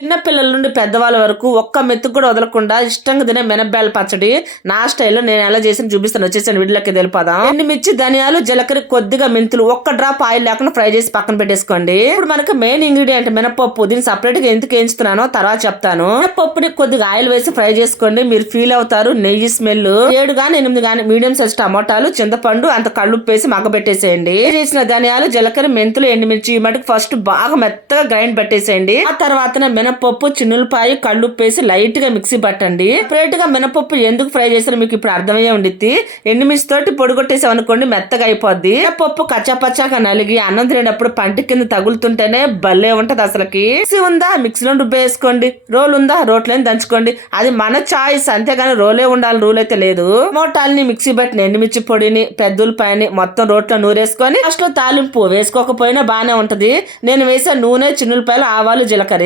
చిన్నపిల్లల నుండి పెద్దవాళ్ళ వరకు ఒక్క మెతుకు కూడా వదలకుండా ఇష్టంగా తినే మినప్పాయల పచ్చడి నా స్టైల్లో నేను ఎలా చేసిన చూపిస్తాను. వచ్చేసాను వీడియోకి తెలిపదాం ఎండు మిర్చి ధనియాలు జీలకర్ర కొద్దిగా మెంతులు ఒక్క డ్రాప్ ఆయిల్ లేకుండా ఫ్రై చేసి పక్కన పెట్టేసుకోండి. ఇప్పుడు మనకి మెయిన్ ఇంగ్రీడియంట్ మినపప్పు దీన్ని సపరేట్గా ఎందుకు వేయించుతున్నానో తర్వాత చెప్తాను. మినపప్పుని కొద్దిగా ఆయిల్ వేసి ఫ్రై చేసుకోండి. మీరు ఫీల్ అవుతారు నెయ్యి స్మెల్ ఏడు గాని ఎనిమిది గాని మీడియం సైజ్ టమాటాలు చింతపండు అంత కళ్ళుప్పు వేసి మగ్గబెట్టేసేయండి. చేసిన ధనియాలు జీలకర్ర మెంతులు ఎండుమిర్చి ఈ మటుకు ఫస్ట్ బాగా మెత్తగా గ్రైండ్ పెట్టేసేయండి. ఆ తర్వాత మినపప్పు చిన్నులపాయ కళ్ళుప్పేసి లైట్గా లైట్గా మిక్సీ పట్టండి. సపరేట్గా మినపప్పు ఎందుకు ఫ్రై చేసారో మీకు ఇప్పుడు అర్థమయ్యే ఉండిద్ది. ఎండుమిర్చి తోటి పొడిగొట్టేసాం అనుకోండి మెత్తగా అయిపోద్ది. మినపప్పు కచ్చాపచ్చాగా నలిగి అన్నం తినేటప్పుడు పంట కింద తగులుతుంటేనే భలే ఉంటది అసలుకి. మిక్సీ ఉందా? మిక్సీలో రుబ్బేసుకోండి రోల్ ఉందా? రోట్లని దంచుకోండి. అది మన చాయిస్ అంతేగాని రోలే ఉండాలి రూల్ అయితే లేదు. మోటాల్ని మిక్సీ పట్టిన ఎండుమిర్చి పొడిని పెద్దల పైన మొత్తం రోట్లో నూరేసుకొని ఫస్ట్లో తాలింపు వేసుకోకపోయినా బానే ఉంటది. నేను వేసే నూనె చిన్నులపాయలు ఆవాలు జీలకర్ర.